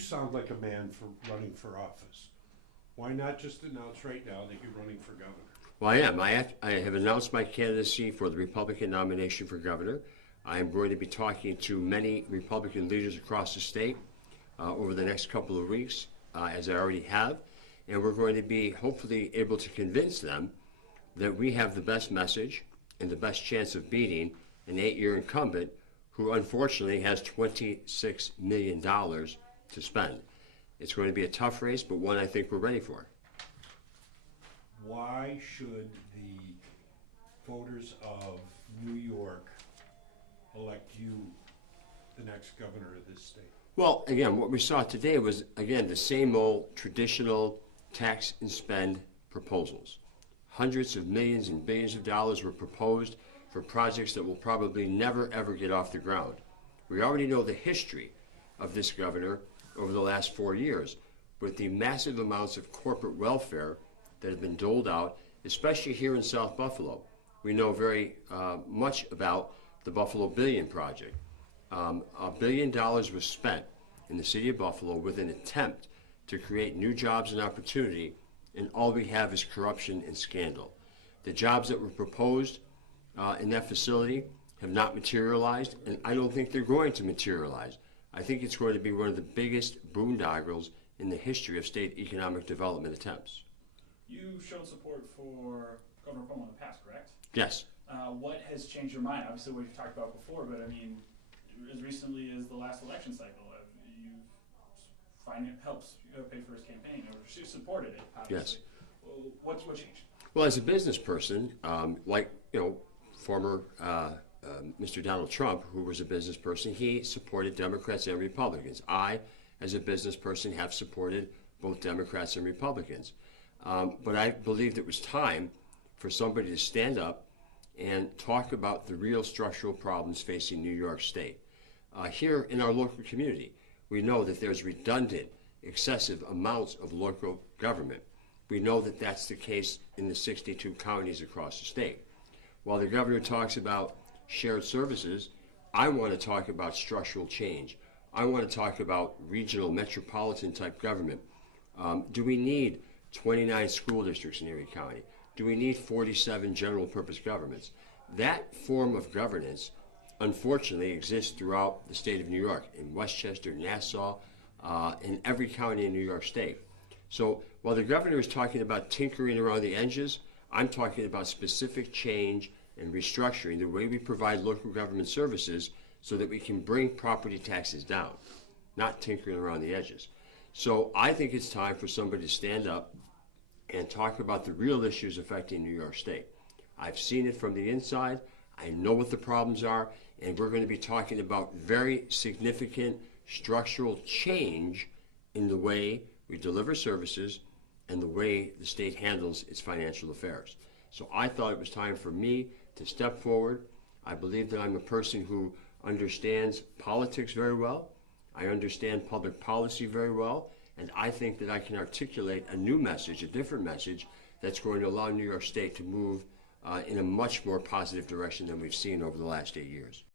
sound like a man for running for office. Why not just announce right now that you're running for governor? Well, I am. I have announced my candidacy for the Republican nomination for governor. I am going to be talking to many Republican leaders across the state over the next couple of weeks, as I already have, and we're going to be hopefully able to convince them that we have the best message and the best chance of beating an 8-year incumbent who unfortunately has $26 million to spend. It's going to be a tough race, but one I think we're ready for. Why should the voters of New York elect you the next governor of this state? Well, again, what we saw today was, again, the same old traditional tax and spend proposals. Hundreds of millions and billions of dollars were proposed for projects that will probably never, ever get off the ground. We already know the history of this governor over the last 4 years with the massive amounts of corporate welfare that have been doled out, especially here in South Buffalo. We know very much about the Buffalo Billion Project. $1 billion was spent in the city of Buffalo with an attempt to create new jobs and opportunity, and all we have is corruption and scandal. The jobs that were proposed in that facility have not materialized, and I don't think they're going to materialize. I think it's going to be one of the biggest boondoggles in the history of state economic development attempts. You've shown support for Governor Cuomo in the past, correct? Yes. What has changed your mind? Obviously, what you've talked about before, but I mean, as recently as the last election cycle, you find it helps pay for his campaign, or she supported it, obviously. Yes. What changed? Well, as a business person, like former Mr. Donald Trump, who was a business person, he supported Democrats and Republicans. I, as a business person, have supported both Democrats and Republicans. But I believed it was time for somebody to stand up and talk about the real structural problems facing New York State. Here in our local community, we know that there's redundant, excessive amounts of local government. We know that that's the case in the 62 counties across the state. While the governor talks about shared services, I want to talk about structural change. I want to talk about regional, metropolitan type government. Do we need 29 school districts in Erie County? Do we need 47 general purpose governments? That form of governance, unfortunately, exists throughout the state of New York, in Westchester, Nassau, in every county in New York State. So while the governor is talking about tinkering around the edges, I'm talking about specific change and restructuring the way we provide local government services so that we can bring property taxes down, not tinkering around the edges. So I think it's time for somebody to stand up and talk about the real issues affecting New York State. I've seen it from the inside. I know what the problems are, and we're going to be talking about very significant structural change in the way we deliver services and the way the state handles its financial affairs. So I thought it was time for me to step forward. I believe that I'm a person who understands politics very well. I understand public policy very well, and I think that I can articulate a new message, a different message, that's going to allow New York State to move in a much more positive direction than we've seen over the last 8 years.